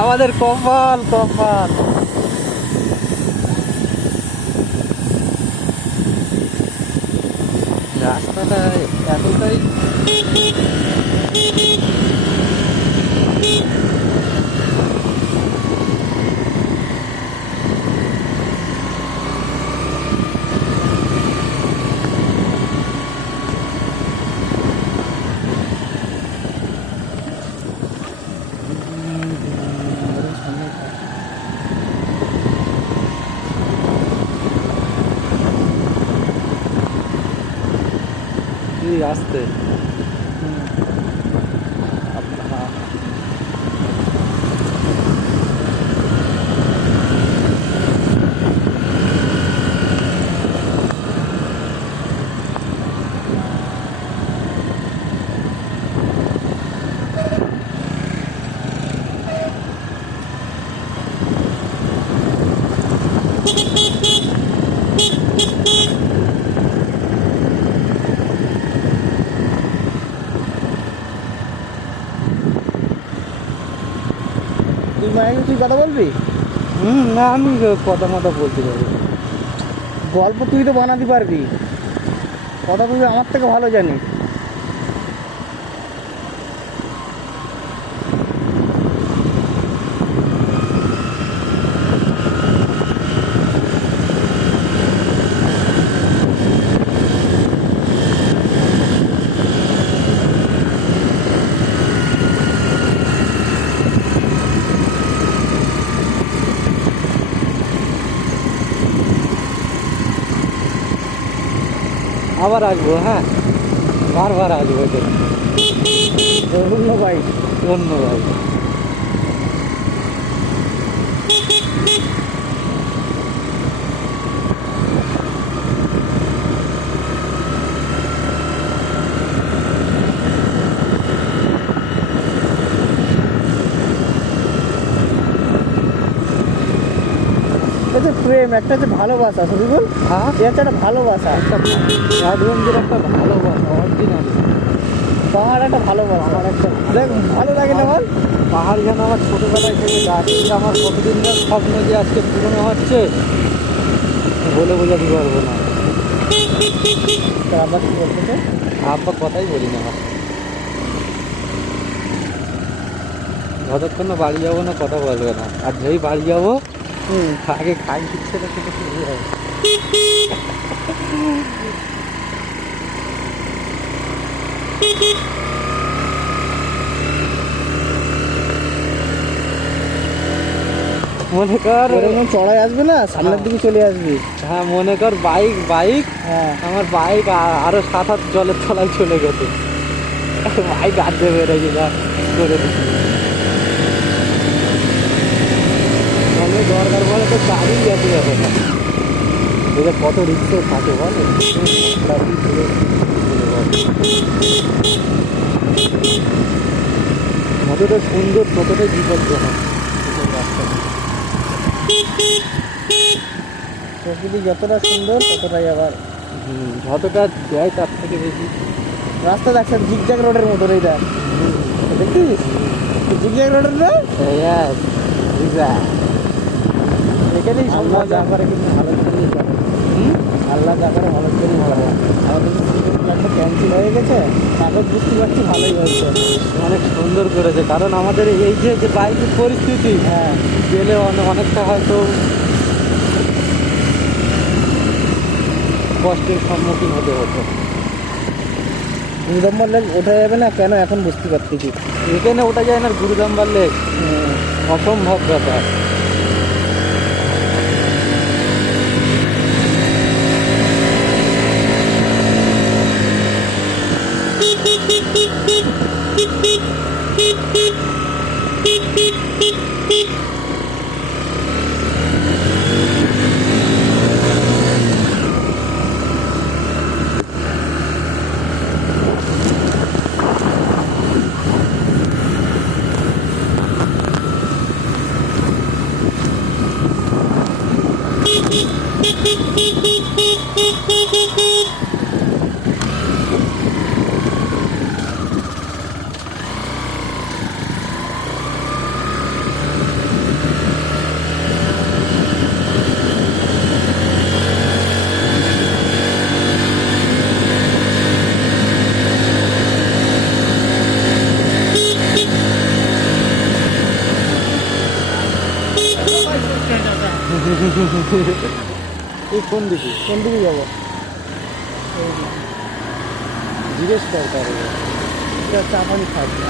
আমাদের কপাল কপাল। রাস্তাটা এতটাই আসতে তুই মায়ের তুই কথা বলবি? না, আমি কথা মতো বলতে পারি। গল্প তুই তো বানাতে পারবি, কথা তুই আমার থেকে ভালো জানিস। আবার আসবো, হ্যাঁ, বারবার আসবো। অন্য বাইক, অন্য ভাই এটা যে প্রেম, একটা যে ভালোবাসা, সবিবল হ্যাঁ, এটা হচ্ছে একটা ভালোবাসা, একটা অ্যাডভেঞ্চার, একটা ভালোবাসা, অরিজিনাল পাহাড় একটা ভালোবাসা। আমার একটা দেখ ভালো লাগে না বল? পাহাড় যেন আমার ছোটোবেলায় থেকে গাছটি আমার কতদিন ধরে স্বপ্ন যে আজকে পূরণ হচ্ছে বলে বোঝাতে পারবো না। তোর আব্বা কি বলতেছে? আব্বা কথাই বলি না, যতক্ষণ না বাড়ি যাবো না কথা বলবে না, আর যেই বাড়ি যাবো আগে খাই দিচ্ছে না সেটা শুরু হবে। মনে কর এরকম চড়াই আসবে না, সামনের দিকে চলে আসবি। হ্যাঁ, মনে কর বাইক বাইক হ্যাঁ, আমার বাইক আরো 7-8 জলের তলায় চলে গেছে, বাইক আড্ডে বেড়েছে যা করে দিচ্ছি। তাহলে দরকার বলে তো গাড়ি যেতে যাবে না, এটা কত রিক্সে থাকে বলে। যতটা সুন্দর ততটাই বিপজ্জনক রাস্তা। প্রকৃতি যতটা সুন্দর ততটাই আবার যতটা দেয় তার থেকে বেশি। রাস্তা দেখছেন জিগজ্যাগ রোডের মতো, এই দেখ, দেখছিস জিগজ্যাগ রোডের না? এখানেই আল্লাহ যা করে কিন্তু ভালো জন্যই করে। আল্লাহ যা করে ভালোর জন্যই করে। আমাদের একটা ক্যান্সেল হয়ে গেছে, কাগজ বুঝতে পারছি ভালোই হয়েছে, অনেক সুন্দর করেছে, কারণ আমাদের এই যে বাইকের পরিস্থিতি, হ্যাঁ গেলে অনেকটা হয়তো কষ্টের সম্মুখীন হতে হতো। গুরুদম্বর লেক ওঠা যাবে না কেন এখন বুঝতে পারতেছি। এখানে ওটা যায় না, গুরুদাম্বার লেক অসম্ভব ব্যাপার। তুই কোন দিকে কোন দিকে যাবো? জিজ্ঞেস কর তাহলে। চা পানি খাচ্ছি।